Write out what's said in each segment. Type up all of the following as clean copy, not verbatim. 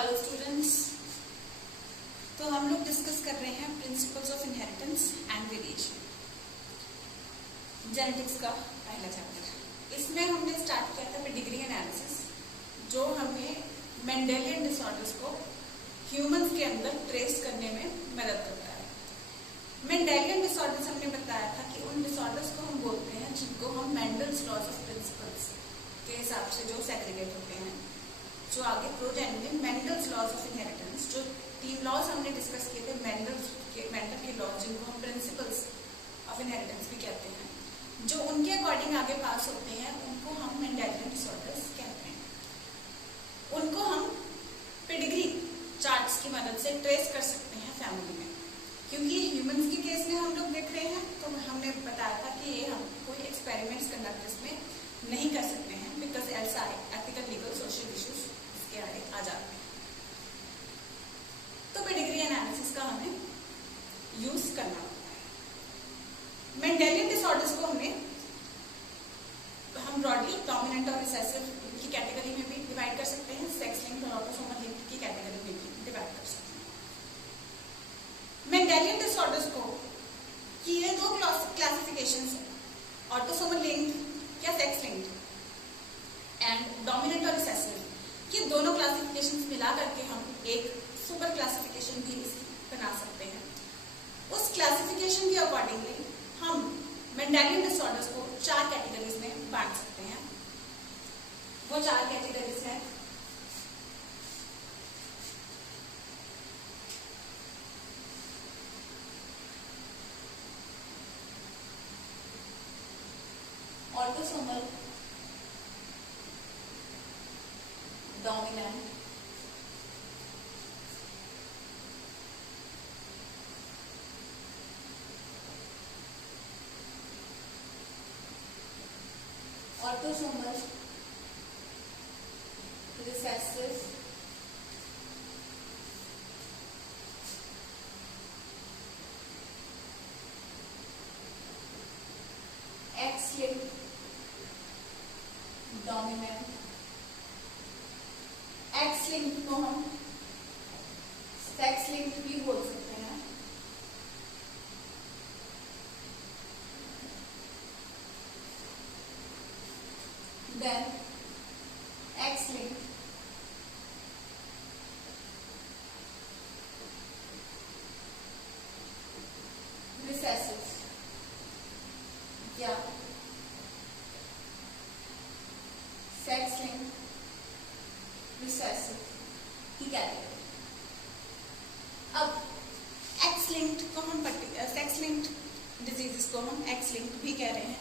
Hello students, तो हम लोग डिस्कस कर रहे हैं principles of inheritance and variation, genetics का पहला चैप्टर। इसमें हमने स्टार्ट किया था पेडिग्री एनालिसिस, जो हमें मेंडेलियन डिसऑर्डर्स को ह्यूमंस के अंदर ट्रेस करने में मदद करता है। मेंडेलियन डिसऑर्डर्स हमने बताया था कि उन डिसऑर्डर्स को हम बोलते हैं जिनको हम मेंडल्स लॉज ऑफ प्रिंसिपल्स के हिसाब से जो सेग्रीगेट होते हैं, जो आगे प्रोजेन में मेंडल्स लॉज ऑफ इनहेरिटेंस, जो 3 लॉज हमने डिस्कस किए थे मेंडल के लॉज, जिनको हम प्रिंसिपल्स ऑफ इनहेरिटेंस भी कहते हैं, जो उनके अकॉर्डिंग आगे पास होते हैं, उनको हम मेंडेलियन डिसऑर्डर्स कहते हैं। उनको हम पेडिग्री चार्ट्स की मदद से ट्रेस कर सकते हैं फैमिली में, क्योंकि ह्यूमंस के केस में हम लोग देख रहे हैं, तो हमने बताया था कि ये हम कोई एक्सपेरिमेंट्स कंडक्ट इसमें नहीं कर सकते हैं, because else ethical legal social issues इसके आगे आ जाते हैं। तो पेडिग्री एनालिसिस का हमें यूज करना होता है। मेंडेलियन डिसऑर्डर्स को हम ब्रॉडली डोमिनेंट और रिसेसिव की कैटेगरी में भी डिवाइड कर सकते हैं, सेक्स लिंक्ड और ऑटोसोमल लिंक्ड की कैटेगरी में भी डिवाइड कर सकते हैं। मेंडेलियन डिसऑर्डर्स को की ये 2 क्लासिफिकेशंस हैं, ऑटोसोमल लिंक्ड या सेक्स लिंक्ड एंड डोमिनेंट और रिसेसिव। ये दोनों क्लासिफिकेशंस मिला करके हम एक सुपर क्लासिफिकेशन भी बना सकते हैं। उस क्लासिफिकेशन के अकॉर्डिंगली हम मेंडेलियन डिसऑर्डर्स को 4 कैटेगरीज में बांट सकते हैं। वो 4 कैटेगरीज हैं autosomal dominant, autosomal recessive, x linked dominant. X linked को हम सेक्स लिंक्ड भी बोल सकते हैं। देन एक्स लिंक्ड रिसेसिव या सेक्स लिंक्ड रिसेसिव की कैटेगरी। अब एक्स लिंक्ड को हम सेक्स लिंक्ड डिजीजेस को हम एक्स लिंक्ड भी कह रहे हैं,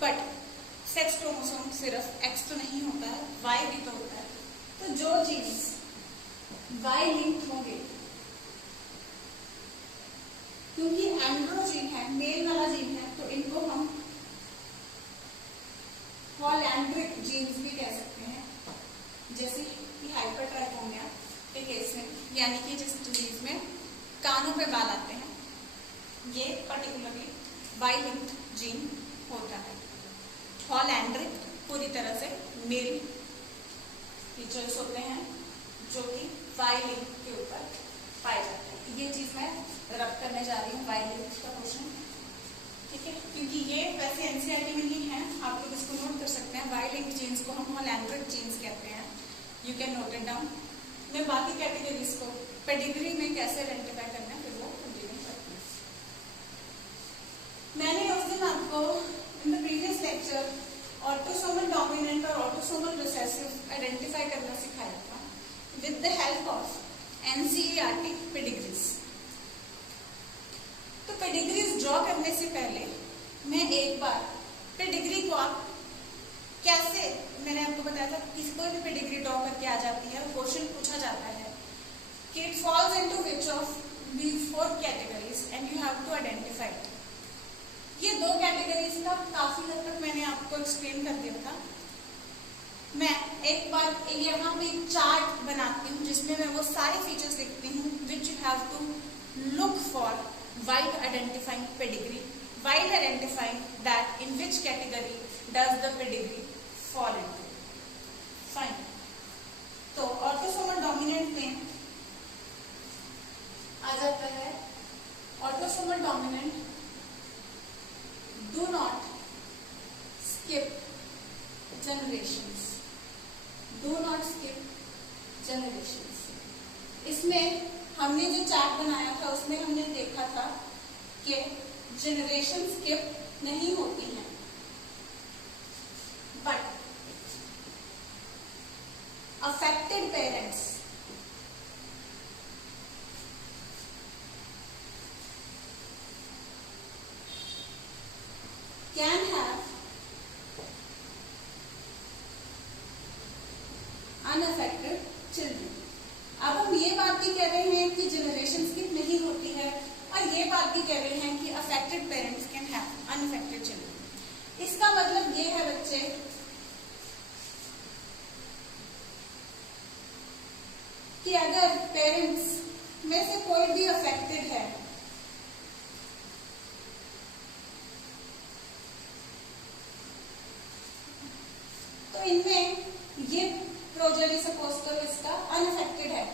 बट सेक्स क्रोमोसोम सिर्फ एक्स तो नहीं होता है, वाई भी तो होता है। तो जो जीन्स वाई लिंक्ड होंगे, क्योंकि एंड्रोजीन है, मेल वाला जीन है, तो इनको हम पॉलिएंड्रिक जीन्स भी कह सकते हैं। जैसे कि हाइपरट्राइकोमिया के केस में, यानी कि जिस डिजीज में कानों पे बाल आते हैं, ये पर्टिकुलरली वाई लिंक्ड जीन होता है। पॉलिएंड्रिक पूरी तरह से मेल फीचर्स होते हैं, जो कि वाई लिंक के ऊपर पाए जाते हैं। ये चीज मैं रब करने जा रही हूँ, वाई लिंक का क्वेश्चन, ठीक है, क्योंकि ये वैसे एनसीईआरटी में ही है, आप लोग इसको नोट कर सकते हैं। वाई लिंक जीन्स को हम पॉलिएंड्रिक जीन्स कहते हैं, you can note it down. मैं बाकी कैटेगरीज को पेडिग्री में कैसे आइडेंटिफाई करना है फिर वो कंटिन्यू करती हूँ। मैंने उस दिन आपको in the previous lecture autosomal dominant और ऑटोसोमल रिसेसिव आइडेंटिफाई करना सिखाया था with the help of NCERT pedigrees. तो पेडिग्रीज ड्रॉ करने से पहले मैं एक बार पेडिग्री को आप कैसे, मैंने आपको बताया था किसी कोई भी पेडिग्री ड्रॉ करके आ जाती है, क्वेश्चन पूछा जाता है कि it falls into which of these 4 categories and you have to identify it. ये 2 कैटेगरीज का काफी हद तक मैंने आपको एक्सप्लेन कर दिया था। मैं एक बार यहाँ पे एक चार्ट बनाती हूँ, जिसमें मैं वो सारे फीचर्स लिखती हूँ which you have to look for while identifying pedigree, while identifying that in which category does the pedigree fall into. Fine. तो ऑटोसोमल डोमिनेंट में generations. Do not skip generations. इसमें हमने जो चार्ट बनाया था उसमें हमने देखा था कि जनरेशन स्किप नहीं होती हैं, but affected parents can have unaffected children. अब हम ये बात भी कह रहे हैं कि जनरेशन स्किप नहीं होती है और ये बात भी कह रहे हैं कि affected parents can have unaffected children. इसका मतलब ये है बच्चे कि अगर पेरेंट्स में से कोई भी अफेक्टेड है तो इनमें ये प्रोजेनी सपोज करो इसका अनअफेक्टेड है,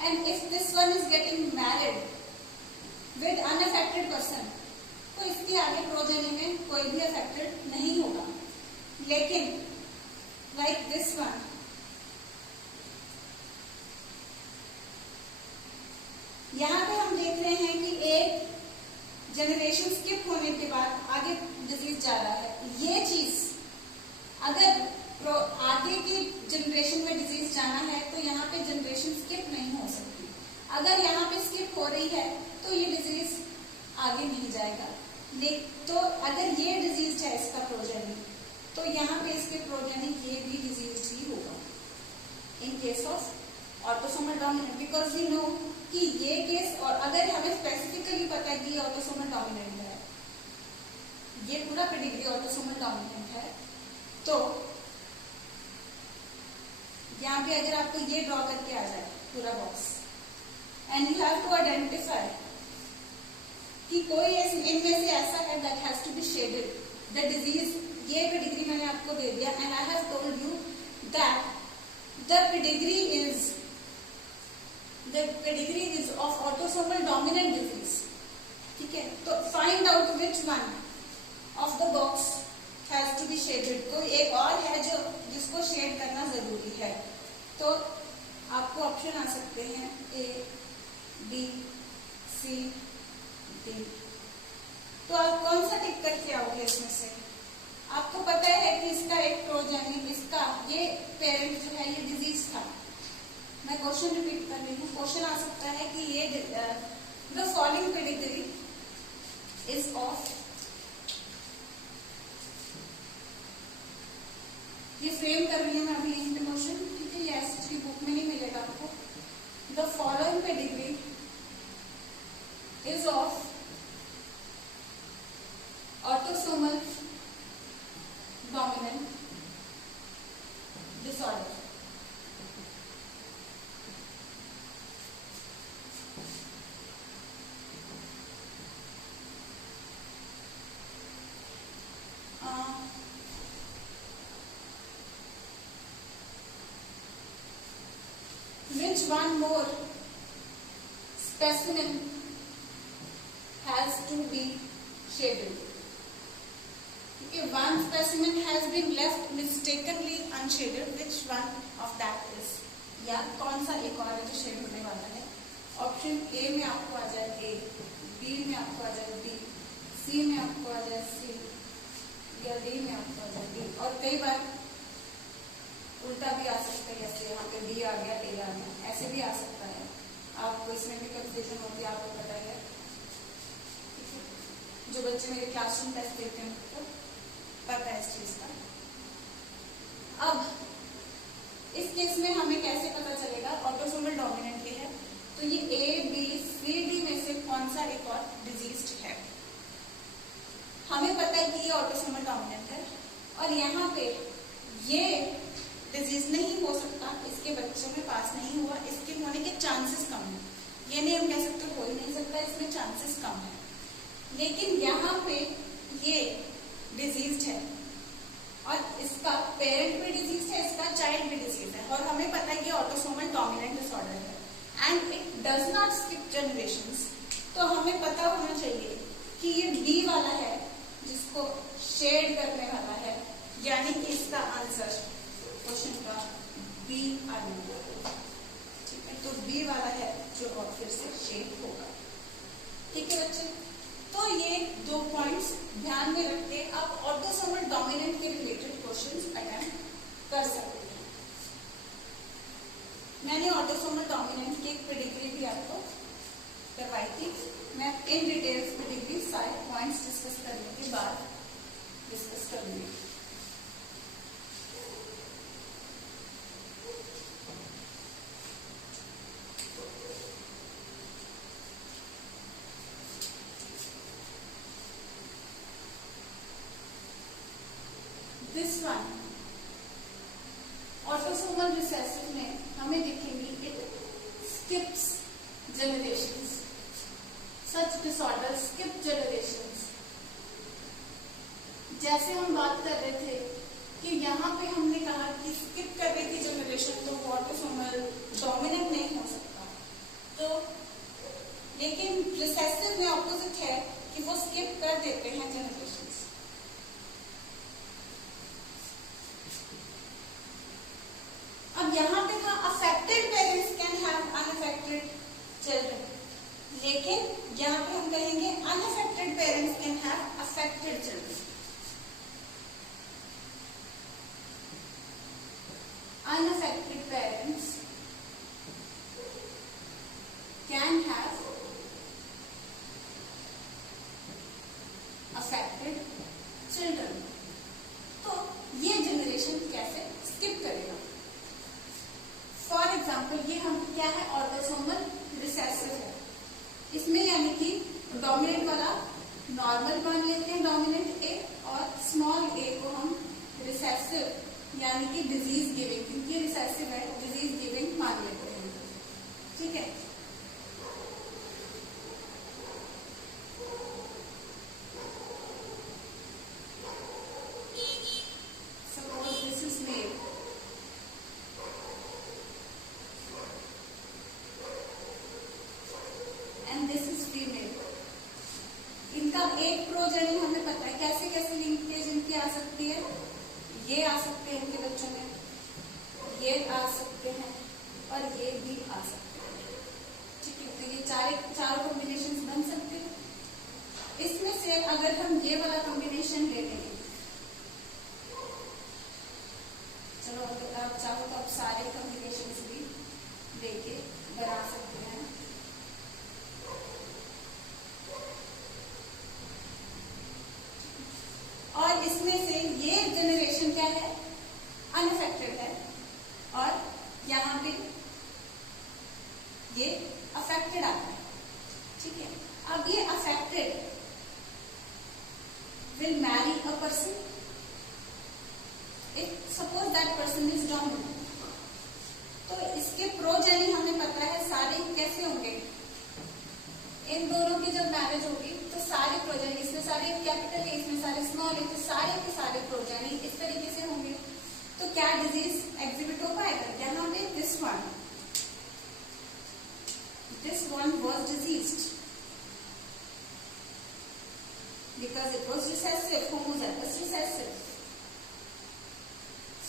and if this one is getting married with unaffected person तो इसके आगे प्रोजेनी में कोई भी अफेक्टेड नहीं होगा. लेकिन लाइक दिस वन, यहां पे हम देख रहे हैं कि एक जनरेशन स्किप होने के बाद आगे डिजीज जा रहा है. ये चीज अगर आगे की जनरेशन में डिजीज जाना है तो यहाँ पे जनरेशन स्किप नहीं हो सकती. अगर यहाँ पे स्किप हो रही है तो ये डिजीज आगे नहीं जाएगा. तो अगर ये डिजीज है इसका प्रोजेनी तो यहाँ पे इसके प्रोजेनी ये भी डिजीज ही होगा in case of autosomal dominant, because we know कि ये केस, और अगर हमें स्पेसिफिकली पता है कि ये ऑटोसोमल डोमिनेंट है, ये पूरा पेडिग्री ऑटोसोमल डोमिनेंट है, तो यहाँ पे अगर आपको ये ड्रॉ करके आ जाए पूरा box and you have to identify कि कोई इनमें से ऐसा है that has to be shaded the disease. ये पेडिग्री मैंने आपको दे दिया and I have told you that the pedigree is of autosomal dominant disease. ठीक है, तो find out which one of the box has to be shaded. कोई एक और है जो जिसको शेड करना जरूरी है, तो आपको ऑप्शन आ सकते हैं ए, बी, सी, डी. तो आप कौन सा टिक करके आओगे इसमें से? आपको पता है कि इसका एक प्रोजेनी, इसका ये पेरेंट जो है ये डिजीज था. मैं क्वेश्चन रिपीट कर रही हूँ. क्वेश्चन आ सकता है कि ये the following pedigree is of, ये फ्रेम कर रही हूँ मैं अभी यहीं पे क्वेश्चन, ठीक है, ये एसएचटी बुक में नहीं मिलेगा आपको. The following pedigree is of autosomal dominant disorder. Which one more specimen has to be shaded? Okay, one specimen has been left mistakenly unshaded. Which one of that is? या कौन सा एक और है जो शेड होने वाला है? ऑप्शन ए में आपको आ जाए ए, बी में आपको आ जाए बी, सी में आपको आ जाए सी, या डी में आपको आ जाए डी. और कई बार उल्टा भी आ सकता है, जैसे यहाँ पे बी आ गया ए आ गया, ऐसे भी आ सकता है. आपको इसमें भी कंफ्यूजन होती है, आपको पता है. जो बच्चे मेरे क्लासरूम टेस्ट देते हैं उनको पता है इस चीज का. अब इस केस में हमें कैसे पता चलेगा ऑटोसोमल डोमिनेंट ये है, तो ये ए, बी, सी, डी में से कौन सा एक और डिजीज है. हमें पता है कि ये ऑटोसोमल डोमिनेंट है और यहाँ पे ये डिजीज नहीं हो सकता, इसके बच्चों में पास नहीं हुआ, इसके होने के चांसेस कम है. ये नहीं हम कह सकते हो ही नहीं सकता, इसमें चांसेस कम है. लेकिन यहाँ पे ये डिजीज है और इसका पेरेंट भी डिजीज है, इसका चाइल्ड भी डिजीज है, और हमें पता है ये ऑटोसोमल डोमिनेंट डिसऑर्डर है and it does not skip generations. तो हमें पता होना चाहिए कि ये बी वाला है जिसको शेड करने वाला है, यानी कि इसका आंसर बी आने, ठीक है। तो बी वाला है जो और फिर से शेप होगा, ठीक है बच्चे। तो ये 2 पॉइंट्स ध्यान में रख के आप ऑटोसोमल डोमिनेंट के रिलेटेड क्वेश्चंस अटेम्प्ट कर सकते हैं। मैंने ऑटोसोमल डोमिनेंट की एक पेडिग्री भी आपको करवाई थी। मैं इन डिटेल्स पेडिग्री सारे पॉइंट्स डिस्कस करने के बाद डिस्कस करूंगी। दिस वन ऑटोसोमल रिसेसिव में हमें दिखेंगी it skips generations. Such disorders skip generations. जैसे हम बात कर रहे थे कि यहाँ पे हमने कहा कि स्किप कर रही थी जनरेशन, तो वो ऑटोसोमल डोमिनेंट नहीं हो सकता। तो लेकिन रिसेसिव में ऑपोजिट है कि वो स्किप कर देते हैं जनरेशंस। अब यहाँ पे था affected parents can have unaffected children, लेकिन यहाँ पे हम कहेंगे unaffected parents can have affected children. Unaffected parents can have affected children. तो ये जनरेशन कैसे स्किप करेगा? फॉर एग्जाम्पल ये हम क्या है, ऑटोसोमल रिसेसिव है। इसमें यानी कि डोमिनेंट वाला नॉर्मल मान लेते हैं, डोमिनेंट ए, और स्मॉल ए को हम रिसेसिव यानी कि डिजीज गिविंग, क्योंकि रिसेसिव है, डिजीज गिविंग मान लेते हैं, ठीक है। Suppose this is male, this is female. इनका एक प्रोजेनी हमें पता है, कैसे कैसे लिंकेज इनकी आ सकती है। ये आ सकते हैं इनके बच्चों में, ये आ सकते हैं और ये भी आ सकते हैं, ठीक है। तो ये चारों कॉम्बिनेशन बन सकते हैं। इसमें से अगर हम ये वाला कॉम्बिनेशन ले लेंगे, चलो अगर आप चाहो तो आप सारे कॉम्बिनेशन भी लेके बना सकते हैं। और इसमें से ये जनरेशन क्या है, अनअफेक्टेड है, और यहाँ पे ये अफेक्टेड आता है, ठीक है। अब ये affected will marry a person if suppose that person is dominant. तो इसके प्रोजेनी हमें पता है सारे कैसे होंगे, इन दोनों की जब मैरिज होगी तो सारे प्रोजेनी, इसमें सारे कैपिटल ए, इसमें सारे स्मॉल ए, तो सारे के सारे प्रोजेनी इस तरीके से होंगे। तो क्या डिजीज एग्जिबिट हो पाएगा? यहाँ पे this one was diseased because it was recessive, homozygous recessive,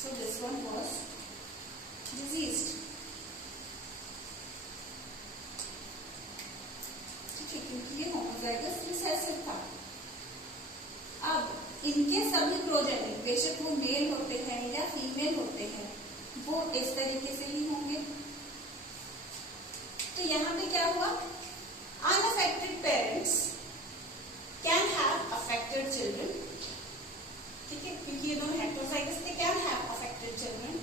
so this one was diseased, क्योंकि ये होमोजाइगस रिसेसिव था। अब इनके सभी प्रोजेनी, बेशक वो मेल होते हैं या फीमेल होते हैं, वो इस तरीके से ही होंगे। तो यहाँ पे क्या हुआ, unaffected parents can have affected children, ठीक है, क्योंकि ये दोनों हेटेरोजाइगस थे, can have affected children,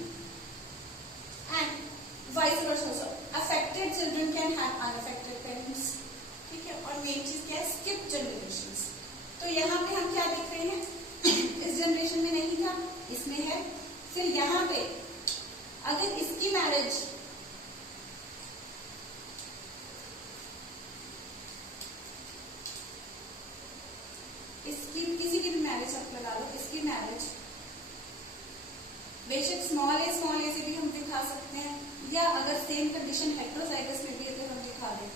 and vice versa, affected children can have unaffected parents, ठीक है। और मेन चीज क्या है, स्किप जनरेशंस। तो यहाँ पे हम क्या देख रहे हैं, इस जनरेशन में नहीं था, इसमें है। फिर यहाँ पे अगर इसकी मैरिज किसी की भी मैरिज आप लगा लो, इसकी मैरिज बेशक स्मॉल ए से भी हम दिखा सकते हैं, या अगर सेम कंडीशन हेटेरोजाइगस में भी है तो हम दिखा दें,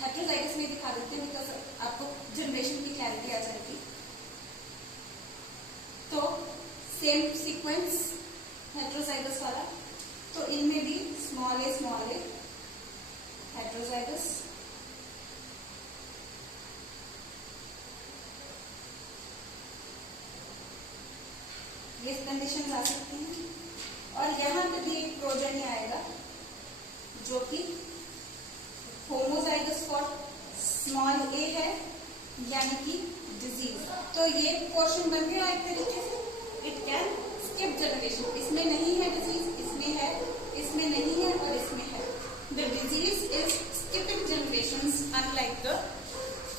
हेटेरोजाइगस में दिखा देते हैं, बिकॉज आपको जनरेशन की क्लैरिटी आ जाएगी। तो सेम सीक्वेंस हेट्रोजाइगस वाला, तो इनमें भी स्मॉल ए हेट्रोजाइगस, ये कंडीशन आ सकती हैं। और यहाँ पे भी एक प्रोजेनी आएगा जो कि होमोजाइगस फॉर स्मॉल ए है, यानी कि डिजीज। तो ये क्वेश्चन बन गया एक तरीके से, इट कैन स्किप जनरेशन। इसमें नहीं है डिजीज, इसमें है, इसमें नहीं है और इसमें है। The disease is skipping generations unlike the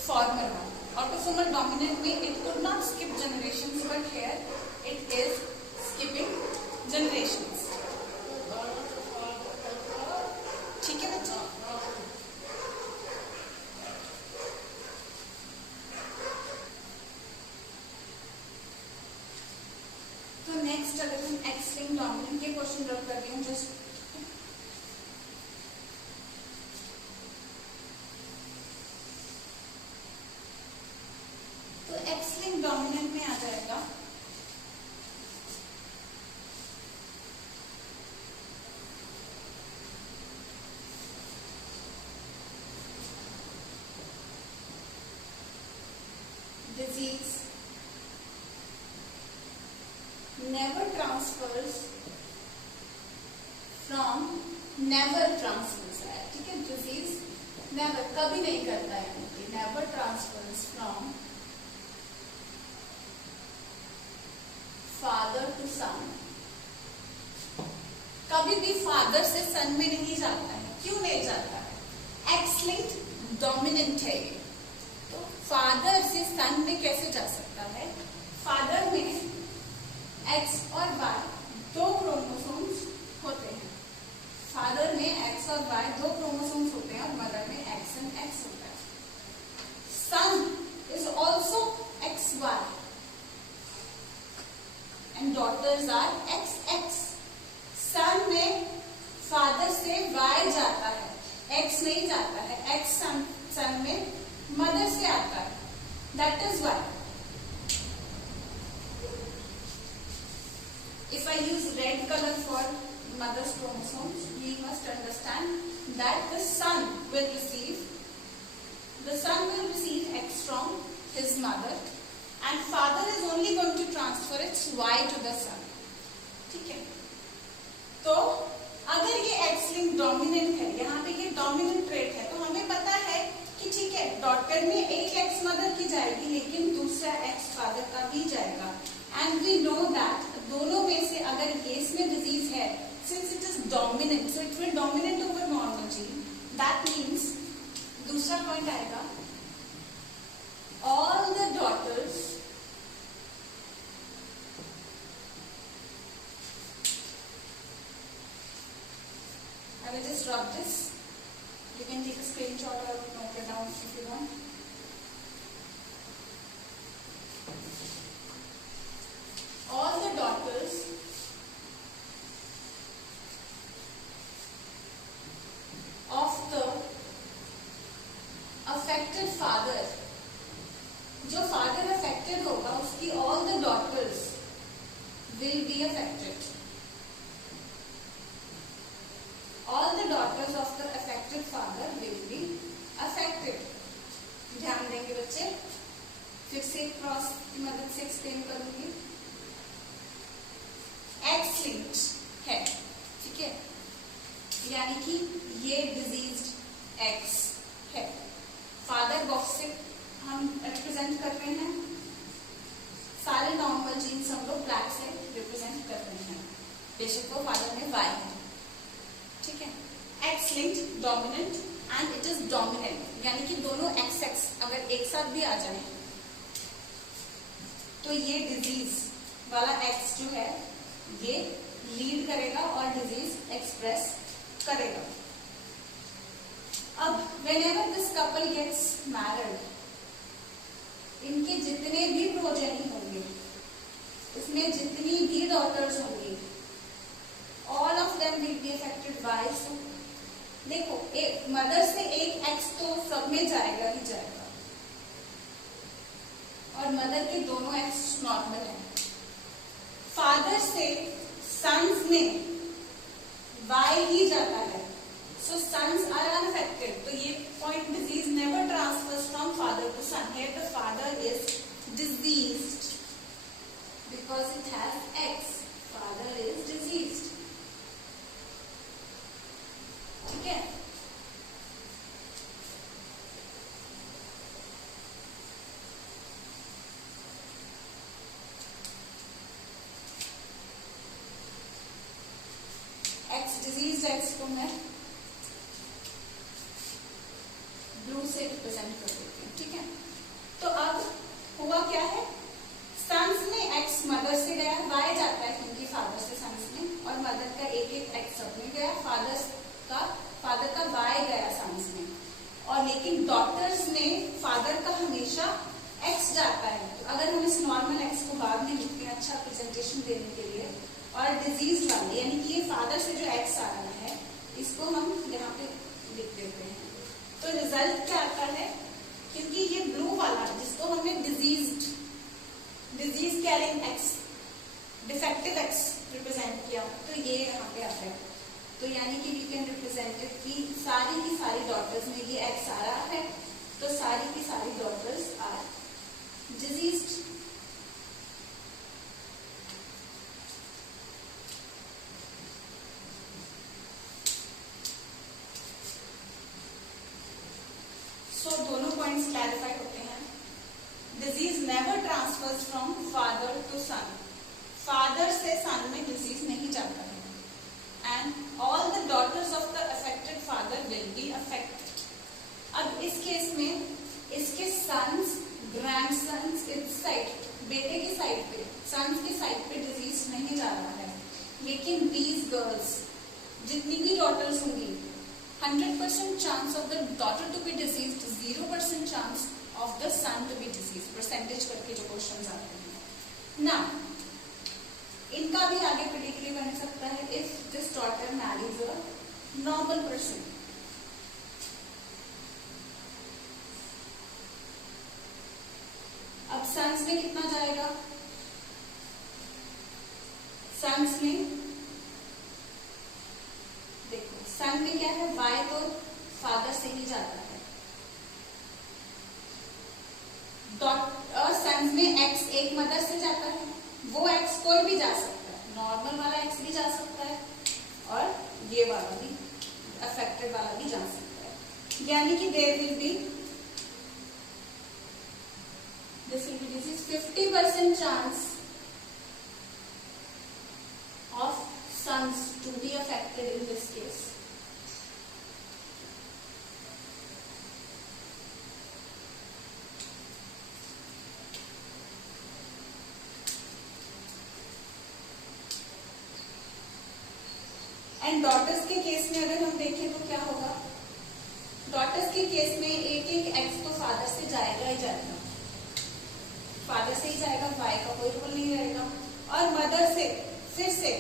former one. Autosomal dominant में it could not skip generations, but here it is skipping generations. ठीक है बच्चों, तो नेक्स्ट अगर हम एक्स लिंक्ड डोमिनेंट के क्वेश्चन रख कर रही हूँ जस्ट, तो एक्स लिंक्ड डोमिनेंट में आ जाएगा disease never transfers from never transfers है, ठीक है। disease never कभी नहीं करता है, never transfers from father to son, कभी भी फादर से सन में नहीं जाता है। क्यों नहीं जाता है? एक्स लिंक्ड डोमिनेंट है ये, तो फादर से सन में कैसे जा सकता है? फादर में एक्स और वाई दो क्रोमोसोम्स होते हैं, फादर में एक्स और वाई दो क्रोमोसोम्स होते हैं और मदर में एक्स एंड एक्स होता है। Son is also X Y and daughters are X X. Son में फादर से वाई जाता है, एक्स नहीं जाता है। एक्स सन में मदर से आता है, that is Y. If I use red color for mother's chromosomes, we must understand that the son will receive X from his mother, and father is only going to transfer its Y to the son. ठीक है, तो अगर ये X link dominant है, यहाँ पे ये dominant trait है, तो हमें पता है कि ठीक है डॉटर में एक X मदर की जाएगी लेकिन दूसरा X फादर का भी जाएगा। एंड वी नो दैट दोनों में से अगर ये इसमें डिजीज है, since it is dominant, so it will dominate over normal gene. That means दूसरा पॉइंट आएगा, all the daughters I will just drop this. You can take a screenshot or note it down if you want. All the daughters of the affected father, जो father affected होगा उसकी all the daughters will be affected. All the daughters of the affected father will be affected. ध्यान देंगे बच्चे, फिर से cross की मदद से एक्सप्लेन करूंगी। एक्स लिंक्ड है, ठीक है, यानी कि ये डिजीज्ड एक्स है। फादर बॉक्स से हम रिप्रेजेंट कर रहे हैं, सारे नॉर्मल जीन्स हम लोग ब्लैक से रिप्रेजेंट कर रहे हैं, बेशक वो फादर में वाई है, ठीक है। X linked dominant and it is dominant, यानी कि दोनों एक्स एक्स अगर एक साथ भी आ जाए तो ये डिजीज वाला एक्स जो है ये लीड करेगा और डिजीज एक्सप्रेस करेगा। अब whenever this couple gets married, इनके जितने भी प्रोजेनी होंगे, इसमें जितनी भी डॉटर्स होंगी, all of them will be affected by, so देखो एक मदर से एक एक्स तो सब में जाएगा ही जाएगा, और मदर के दोनों एक्स नॉर्मल है। फादर से सन्स में वाई ही जाता है, सो सन्स आर अनअफेक्टेड। तो ये point disease never transfers from father to son. Here the father is diseased because it has X, father is diseased. ठीक है, डिजीज एक्स को मैं ब्लू से रिप्रेजेंट कर देती हूँ। ठीक है, तो अब हुआ क्या है, सन्स में एक्स मदर से गया, वाई जाता है क्योंकि फादर से सन्स में, और मदर का एक एक एक्स सब में गया, फादर का वाई गया सन्स में, और लेकिन डॉटर्स में फादर का हमेशा एक्स जाता है। तो अगर हम इस नॉर्मल एक्स को बाद में लिखते हैं अच्छा प्रेजेंटेशन देने के लिए, और डिजीज वाले यानी कि ये फादर से जो एक्स आ रहा है इसको हम यहाँ पे लिख देते हैं, तो रिजल्ट क्या आता है, क्योंकि ये ब्लू वाला जिसको हमने disease carrying x, defective x represent किया, तो ये यहाँ पे आता है। तो यानी कि वी कैन रिप्रेजेंट इट कि सारी की सारी डॉटर्स में ये एक्स आ रहा है, तो सारी की सारी डॉटर्स आर डिजीज्ड। तो दोनों पॉइंट्स क्लैरिफाई होते हैं। Disease never transfers from father to son, father से सन में डिजीज नहीं जाता है, and all the daughters of the affected father will be affected. अब इस केस में इसके सन्स, ग्रैंडसन्स इस साइड, बेटे की साइड पे, सन्स की साइड पे डिजीज नहीं जा रहा है, लेकिन दीज गर्ल्स जितनी भी डॉटर्स होंगी 100% chance of the daughter to be diseased, 0% chance of the son to be diseased, percentage करके जो क्वेश्चंस आते हैं ना, इनका भी आगे प्रेडिक्टली बन सकता है if this daughter Mary's a normal person. अब सन्स में कितना जाएगा, सन्स में देखो सन में क्या है, वाई तो फादर से ही जाता है, सन्स में एक्स एक मदर से जाता है, वो एक्स कोई भी जा सकता है, नॉर्मल वाला एक्स भी जा सकता है और ये वाला भी अफेक्टेड वाला भी जा सकता है, यानी कि there will be this 50% chance of sons to be affected in this case. And daughters के केस में अगर हम देखें तो क्या होगा, डॉटर्स के केस में एक एक एक्स तो फादर से जाएगा ही जाएगा, फादर से ही जाएगा, वाई का कोई रोल नहीं रहेगा, और मदर से फिर से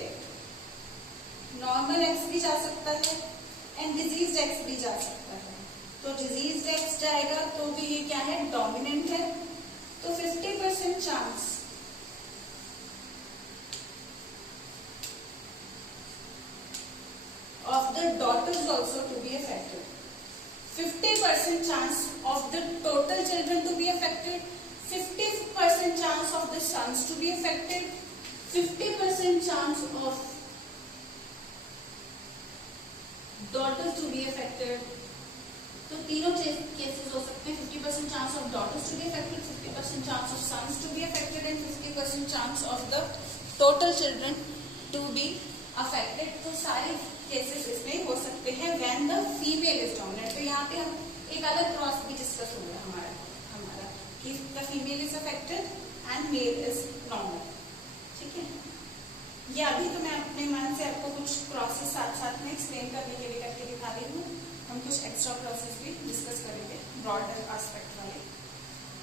नॉर्मल एक्स भी जा सकता है एंड डिजीज्ड एक्स भी जा सकता है। तो डिजीज्ड एक्स जाएगा तो भी ये क्या है, डोमिनेंट है, तो 50% chance of the daughters also to be affected, 50% chance of the total children to be affected, 50% chance of the sons to be affected, 50% chance of daughters to be affected। तो तीनों केसेस हो सकते हैं, 50% chance of daughters to be affected, 50% chance of sons to be affected and 50% chance of the total children to be affected। तो सारे cases इसमें हो सकते हैं when the female is dominant. तो यहाँ पे हम एक अलग क्रॉस भी डिस्कस हो गया हमारा कि the female is affected and male is normal. ठीक है, ये अभी तो मैं अपने मन से आपको कुछ क्रॉसेस साथ साथ में एक्सप्लेन करने के लिए करके दिखा रही हूँ, हम कुछ एक्स्ट्रा क्रॉसेस भी डिस्कस करेंगे ब्रॉडर एस्पेक्ट वाले।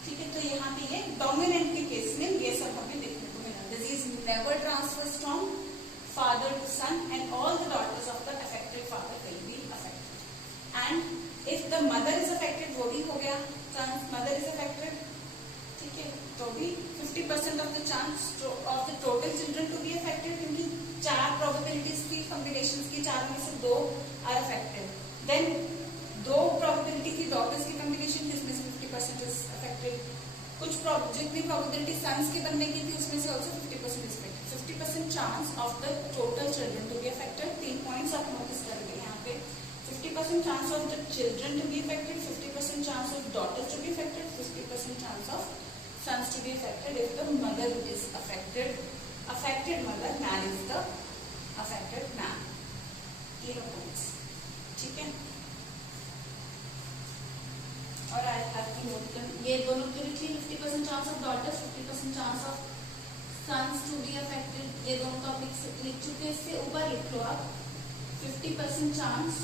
ठीक है, तो यहाँ पे ये डोमिनेंट के केस में ये सब हमें देखने को मिला, disease never transfers from father to son and all the daughters of the affected father will be affected, and if the mother is affected वो भी हो गया, mother is affected, ठीक है, तो भी 50% of the chance of the total children to be affected, क्योंकि 4 4 में से 2 आर अफेक्टेड, देन 2 प्रोबेबिलिटी थी डॉटर्स की कम्युनिकेशन की, उसमें से 50% इज अफेक्टेड, कुछ जितनी प्रोबेबिलिटी सन्स के बनने की थी उसमें से also 50% is affected, 50% chance of the total children to be affected. 3 points आप नोटिस करेंगे यहाँ पे, 50% chance of the children to be affected, 50% chance of daughters to be affected, 50% chance of sons to be affected if the mother is affected. Affected mother marries the affected man. ये points, ठीक है। और I have to note ये दोनों के लिए 50% chance of daughters, 50% chance of sons to be affected, ये दोनों टॉपिक्स लिख चुके हैं। इससे ऊपर लिख लो आप 50% chance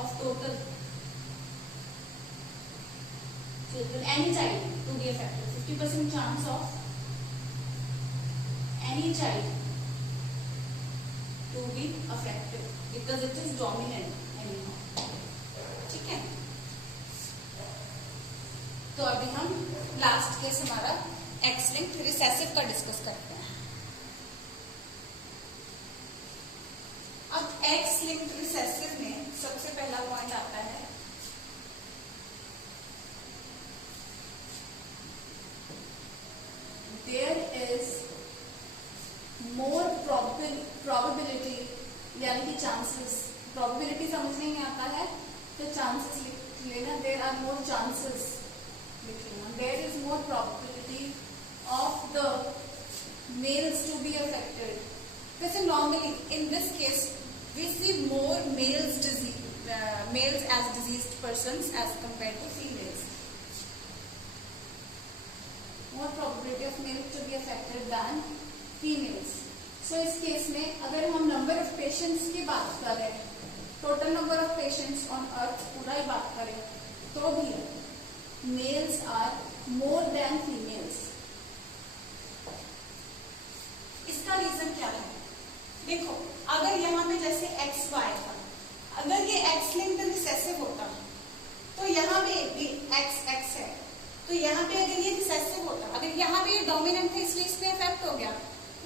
of total children, any child to be affected, 50% chance of any child to be affected because it is dominant anyhow, ठीक है। तो अभी हम लास्ट केस हमारा एक्स लिंक्ड रिसेसिव का डिस्कस करते हैं। अब एक्स लिंक्ड रिसेसिव में सबसे पहला पॉइंट आता है देयर इज मोर प्रोबेबिलिटी, यानी कि चांसेस, प्रोबेबिलिटी समझने में आता है तो चांसेस लिख लेना, देयर आर मोर चांसेस लिख लेना, there is more probability of the males to be affected. वैसे normally in this case we see more males as diseased persons as compared to females. More probability of males to be affected than females. So इस केस में अगर हम number of patients की बात करें, total number of patients on earth पूरा ही बात करें, तो भी males are more than females. इसका रीजन क्या है? देखो, अगर यहाँ पे जैसे एक्स वाई था, अगर ये एक्स लिंक्ड रिसेसिव होता तो यहाँ पे एक्स एक्स है, तो यहाँ पे अगर ये रिसेसिव होता, अगर यहाँ पे ये डोमिनेंट है इसलिए इसमें इफेक्ट हो गया,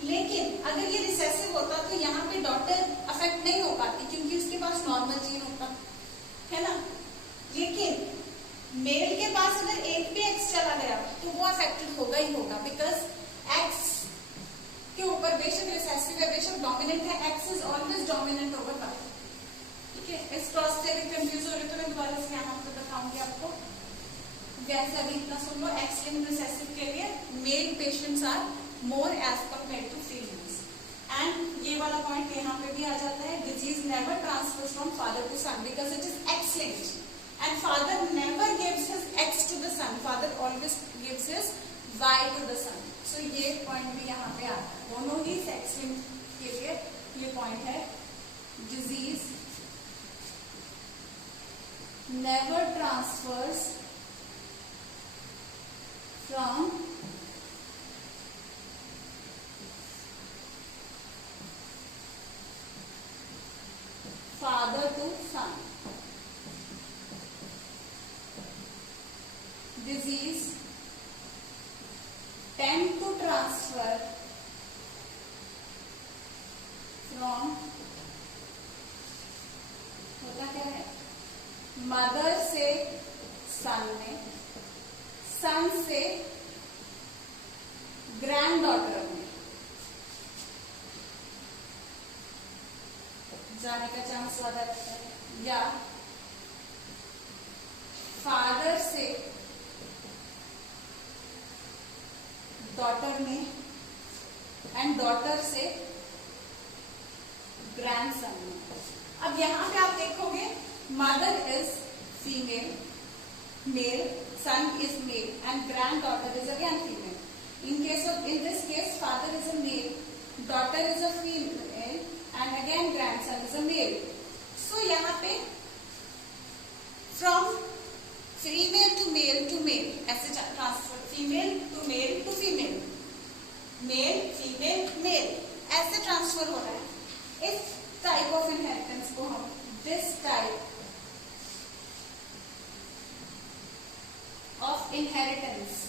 लेकिन अगर ये रिसेसिव होता तो यहाँ पे डॉटर अफेक्ट नहीं हो पाती क्योंकि उसके पास नॉर्मल जीन होता है ना। लेकिन मेल के पास अगर एक भी एक्स चला गया तो वो अफेक्टेड होगा ही होगा, बिकॉज एक्स के ऊपर बेशक रिसेसिव है बेशक डोमिनेंट है, X is always dominant over Y, ठीक है। इस क्रॉस से अगर कंफ्यूज हो रहे तो मैं दोबारा से यहाँ पे बताऊंगी आपको। वैसे अभी इतना सुन लो, एक्स लिंक्ड रिसेसिव के लिए male patients are more as compare to females, and ये वाला पॉइंट यहाँ पे भी आ जाता है, disease never transfer from father to son because it is X linked, and father never gives his X to the son, father always gives his Y to the son. So ये point भी यहाँ पे आता है, दोनों ही sex link के लिए ये पॉइंट है, disease never transfers from father to son, disease tend to transfer from, होता क्या है, मदर से सन में, सन से ग्रैंड डॉटर में जाने का चांस ज्यादा रहता है, या फादर से डॉटर में, एंड डॉटर से ग्रैंडसन में। अब यहाँ पे आप देखोगे mother is female, male, son is male, and granddaughter is again female. in this case father is a male, daughter is a female, and again grandson is a male. So यहाँ पे from female to male ऐसे transfer, female to male to female, male female male ऐसे transfer हो रहा है। इस type of inheritance को हम, this type of inheritance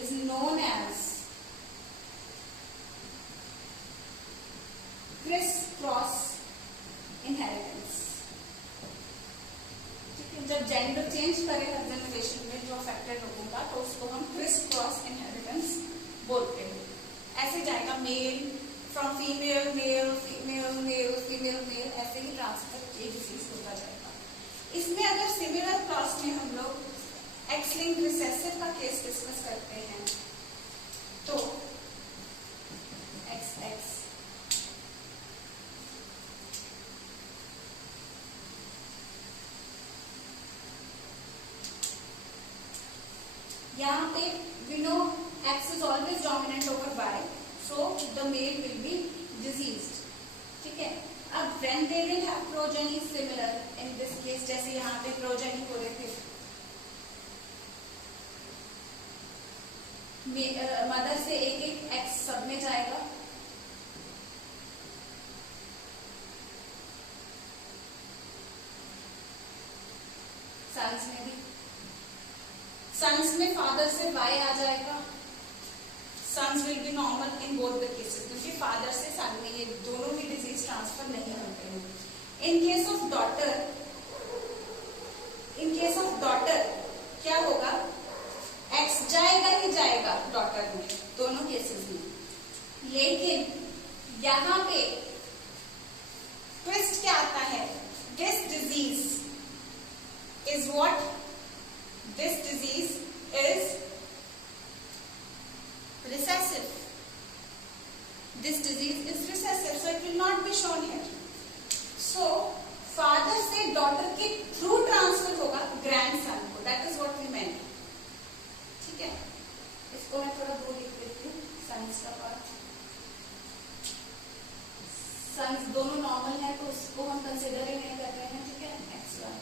is known as criss-cross inheritance. ठीक है, जब जेंडर चेंज करेगा जनरेशन में जो अफेक्टेड लोगों का, तो उसको हम क्रिस क्रॉस इनहेरिटेंस बोलते हैं। ऐसे जाएगा male from female male female male female male, ऐसे ही ट्रांसफर ये डिजीज होता जाएगा। इसमें अगर सिमिलर क्रॉस में हम लोग एक्स लिंक्ड रिसेसिव का केस डिस्कस करते हैं तो XX यहाँ पे we know X is always dominant over Y, so the male will be diseased. ठीक है, अब when they will have progeny similar in this case, जैसे यहाँ पे progeny हो रहे थे मदर से एक एक एक्स सब में जाएगा, सन्स में भी, सन्स में फादर से वाई आ जाएगा, sons will be normal in both the cases, क्योंकि फादर से सन में ये दोनों भी डिजीज ट्रांसफर नहीं होते हैं। इन केस ऑफ डॉटर क्या होगा, एक्स जाएगा ही जाएगा डॉटर में, दोनों केसेस में। लेकिन यहाँ पे ट्विस्ट क्या आता है, this disease is what, this disease is recessive, this disease is recessive, so it will not be shown here. So father से डॉटर के थ्रू ट्रांसफर होगा ग्रैंडसन को, दैट इज व्हाट वी मेंट। ठीक है, इसको मैं थोड़ा दूर लिख देती हूँ, सन्स का पार्ट, सन्स दोनों नॉर्मल है तो उसको हम कंसिडर ही नहीं कर रहे हैं। ठीक है, नेक्स्ट वन,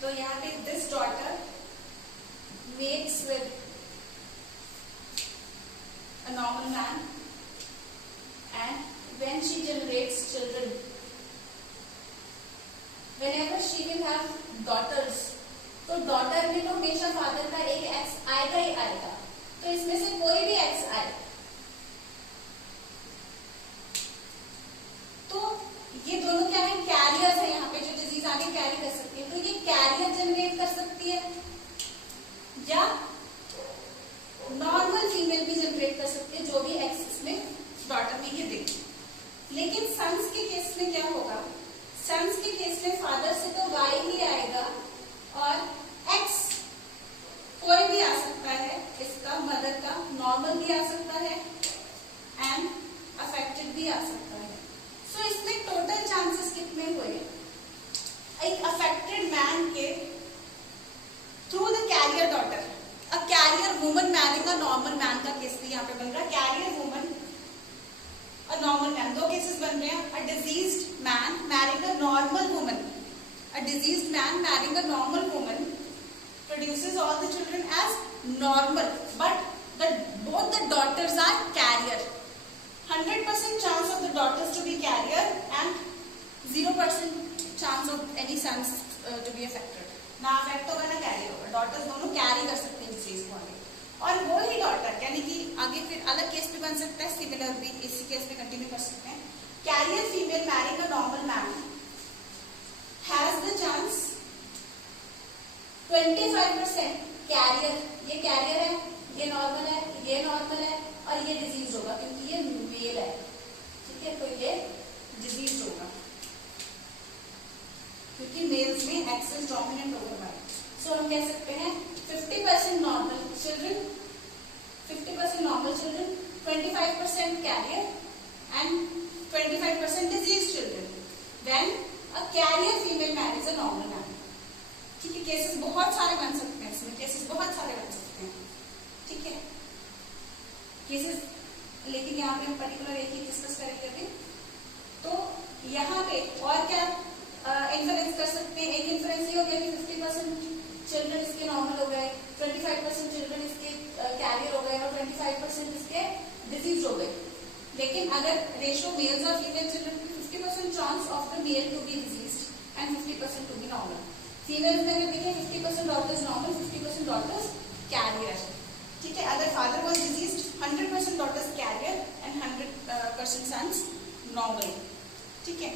तो यहाँ पे this daughter makes with a normal man and when she generates children, whenever she will have daughters, तो डॉटर में तो हमेशा फादर का एक एक्स आएगा ही आएगा, तो इसमें से कोई भी एक्स आए तो ये दोनों क्या है, कैरियर्स है। यहाँ पे जो डिजीज आगे कैरी कर सकती है, तो ये कैरियर जनरेट कर सकती है या नॉर्मल फीमेल भी जनरेट कर सकती है, जो भी एक्स इसमें डॉटर में ये देखिए। लेकिन सन्स के केस में क्या होगा, सन्स के केस में फादर से तो वाई ही आएगा और एक्स कोई भी आ सकता है, इसका मदर का नॉर्मल भी आ सकता है एंड अफेक्टेड भी आ सकता है। सो इसमें टोटल चांसेस कितने हुए, एक अफेक्टेड मैन के through the carrier daughter, a carrier woman marrying a normal man का केस भी यहाँ पे बन रहा है, carrier woman a normal man, दो केसेस बन रहे हैं। A diseased man marrying a normal woman, a diseased man marrying a normal woman produces all the children as normal, but both the daughters are carrier. 100% chance of the daughters to be carrier and 0% chance of any sons to be affected. ना affect होगा ना carry होगा, daughters दोनों carry कर सकते हैं disease को आगे। और वो ही डॉटर यानी कि आगे फिर अलग केस भी बन सकता है, सिमिलर भी इसी केस में कंटिन्यू कर सकते हैं। Carrier female marrying a normal man has the chance 25% carrier, ये कैरियर है, ये नॉर्मल है, ये नॉर्मल है और ये डिजीज होगा क्योंकि ये मेल है। ठीक है, तो ये डिजीज होगा क्योंकि मेल्स में X is dominant over Y. So हम कह सकते हैं 50% normal children, 50% normal children, 25% carrier and 25% disease children when a carrier female marriage a normal man. ठीक है, केसेस बहुत सारे बन सकते हैं, इसमें केसेस बहुत सारे बन सकते हैं। ठीक है, केसेस, लेकिन यहाँ पे हम पर्टिकुलर एक ही डिस्कस करेंगे अभी। तो यहाँ पे और क्या इन्फ्लुएंस कर सकते हैं, एक इन्फ्लुएंस ये हो गया कि 50% चिल्ड्रन इसके नॉर्मल हो गए, 25% चिल्ड्रन इसके कैरियर हो गए और 25% इसके डिजीज हो गए। लेकिन अगर रेशियो मेल्स और फीमेल चिल्ड्रन की 50% chance of the male to be diseased and 50% to be normal. Females में अगर देखें 50% डॉटर्स नॉर्मल, 50% डॉटर्स कैरियर। ठीक है, अगर father was diseased 100% daughters carrier and 100% sons normal. ठीक है,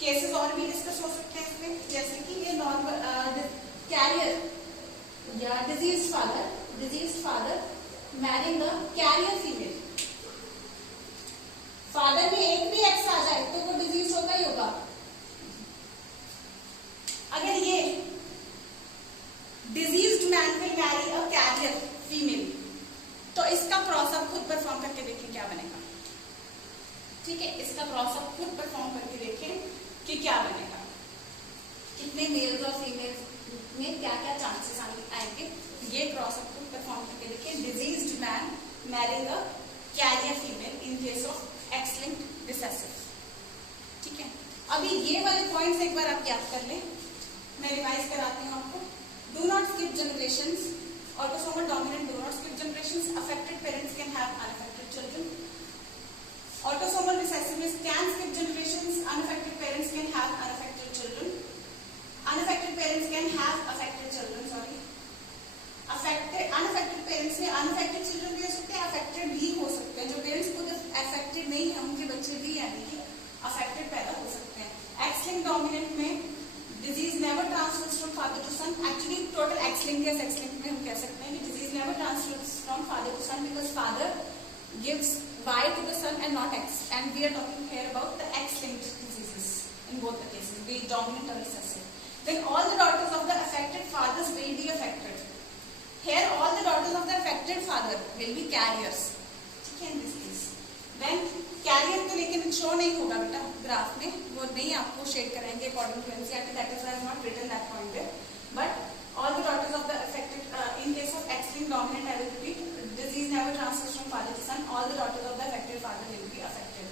केसेस और भी डिस्कस हो सकते हैं इसमें, जैसे कि ये नॉर्मल कैरियर या disease father marrying the carrier female. Father में एक भी एक्स आ जाए तो वो डिजीज होगा ही होगा। अगर ये diseased man will marry a carrier female, तो इसका क्रॉसअप खुद परफॉर्म करके देखें क्या बनेगा। ठीक है, इसका क्रॉसअप खुद परफॉर्म करके देखें कि क्या बनेगा, कितने मेल्स और फीमेल्स में क्या क्या चांसेस आएंगे। ये क्रॉसअप खुद परफॉर्म करके देखें। Diseased man marrying a carrier female in case of x-linked recessive. ठीक है, अभी ये वाले पॉइंट्स एक बार आप याद कर लें, मैं रिवाइज कराती हूँ आपको। Do not skip generations, autosomal dominant do not skip generations, affected parents can have unaffected children. Autosomal recessiveness can skip generations, unaffected parents can have unaffected children. Unaffected parents can have affected children, sorry. unaffected parents में unaffected children भी हो सकते हैं, affected भी हो सकते हैं। जो parents खुद affected नहीं है उनके बच्चे भी यानी कि affected पैदा हो सकते हैं। X-linked dominant में disease never transfers from father to son. Actually total X-linked या X-linked में हम कह सकते हैं कि disease never transfers from father to son because father gives Y to the son and not X. And we are talking here about the X-linked diseases in both the cases, be it dominant or recessive. Then all the daughters of the affected fathers will be affected. Here all the daughters of the affected father will be carriers. ठीक है, in this case. Then carrier तो लेकिन show नहीं होगा बेटा graph में, वो नहीं आपको शेड कराएंगे according to NCERT, that is why I have not written that point there. But all the daughters of the affected in case of X-linked dominant, I will repeat, disease never transfers from father to son. All the daughters of the affected father will be affected.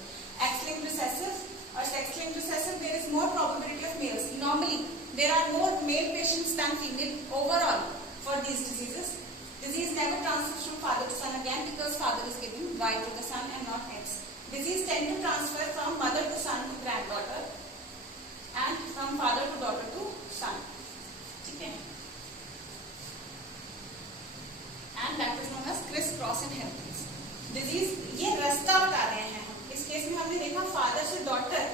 X-linked recessive or sex-linked recessive, there is more probability of males. Normally there are more male patients than female overall for these diseases. Disease never transfers from father to son again because father is giving Y to the son and not X. Disease tend to transfer from mother to son to granddaughter and from father to daughter to son. ठीक है, and that is known as criss-cross inheritance. Disease, ये रास्ता बता रहे हैं हम। इस केस में हमने देखा फादर से डॉटर,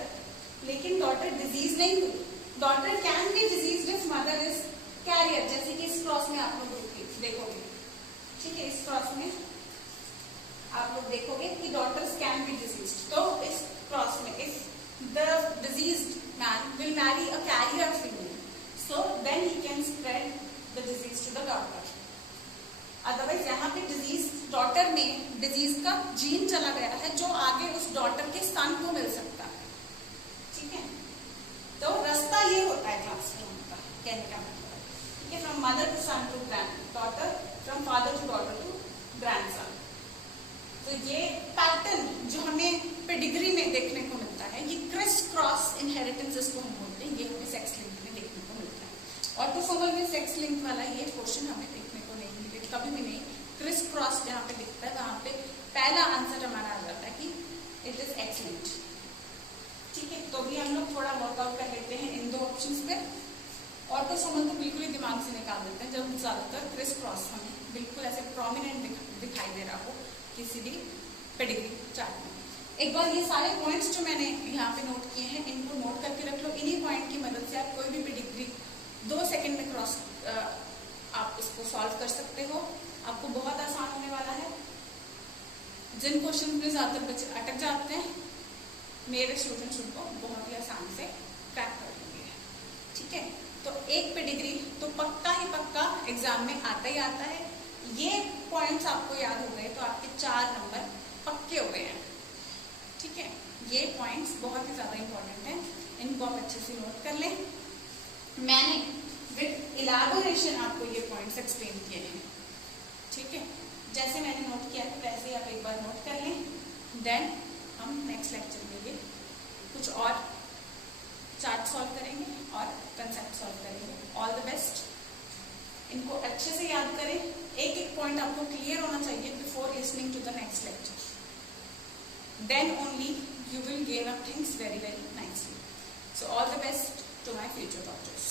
लेकिन डॉटर डिजीज नहीं हुई। Daughter can be disease if mother is carrier, जैसे कि इस क्रॉस में आप लोग देखोगे। ठीक है, इस क्रॉस में आप लोग देखोगे कि डॉटर्स कैन बी डिजीज। तो इस क्रॉस में if the diseased man will marry a carrier female, so then he can spread the disease to the daughter. Otherwise यहाँ पे डिजीज डॉटर में डिजीज का जीन चला गया है जो आगे उस डॉटर के सन को मिल सकता है। ठीक है, तो रास्ता ये होता है ट्रांसफर का, कहने का मतलब, ठीक है, from mother to son to granddaughter, from father to daughter to grandson. तो ये पैटर्न जो हमें पेडिग्री में देखने को मिलता है, ये क्रिस क्रॉस इनहेरिटेंस इसको हम बोलते हैं, ये हमें सेक्स लिंक में देखने को मिलता है। ऑटोसोमल में सेक्स लिंक वाला ये पोर्शन हमें देखने को नहीं मिलेगा कभी भी नहीं। क्रिस क्रॉस जहाँ पे दिखता है वहां पे पहला आंसर हमारा आ जाता है कि इट इज एक्स लिंक्ड। ठीक है, तो भी हम लोग थोड़ा वर्कआउट कर लेते हैं इन दो ऑप्शन पे। ऑटोसोमल तो बिल्कुल ही दिमाग से निकाल देते हैं जब ज्यादातर क्रिस क्रॉस हमें बिल्कुल ऐसे प्रोमिनेंट दिखाई दे रहा हो किसी भी पेडिग्री चार्ट में। एक बार ये सारे पॉइंट्स जो मैंने यहाँ पे नोट किए हैं इनको नोट करके रख लो। इन्हीं पॉइंट की मदद से आप कोई भी पेडिग्री 2 सेकंड में क्रॉस आप इसको सॉल्व कर सकते हो। आपको बहुत आसान होने वाला है। जिन क्वेश्चन में ज्यादातर बच्चे अटक जाते हैं, मेरे स्टूडेंट्स उनको बहुत ही आसान से क्रैक कर लेंगे। ठीक है, तो एक पेडिग्री तो पक्का ही पक्का एग्जाम में आता ही आता है। ये पॉइंट्स आपको याद हो गए तो आपके 4 नंबर पक्के हो गए हैं। ठीक है, ये पॉइंट्स बहुत ही ज्यादा इंपॉर्टेंट हैं, इनको आप अच्छे से नोट कर लें। मैंने विद इलाबोरेशन आपको ये पॉइंट्स एक्सप्लेन किए हैं। ठीक है, जैसे मैंने नोट किया है वैसे आप एक बार नोट कर लें। देन हम नेक्स्ट लेक्चर में भी कुछ और चार्ट सॉल्व करेंगे और कंसेप्ट सॉल्व करेंगे। All the best. इनको अच्छे से याद करें, एक एक पॉइंट आपको क्लियर होना चाहिए before listening to the next lecture. Then only you will gain up things very, very nicely. So all the best to my future doctors.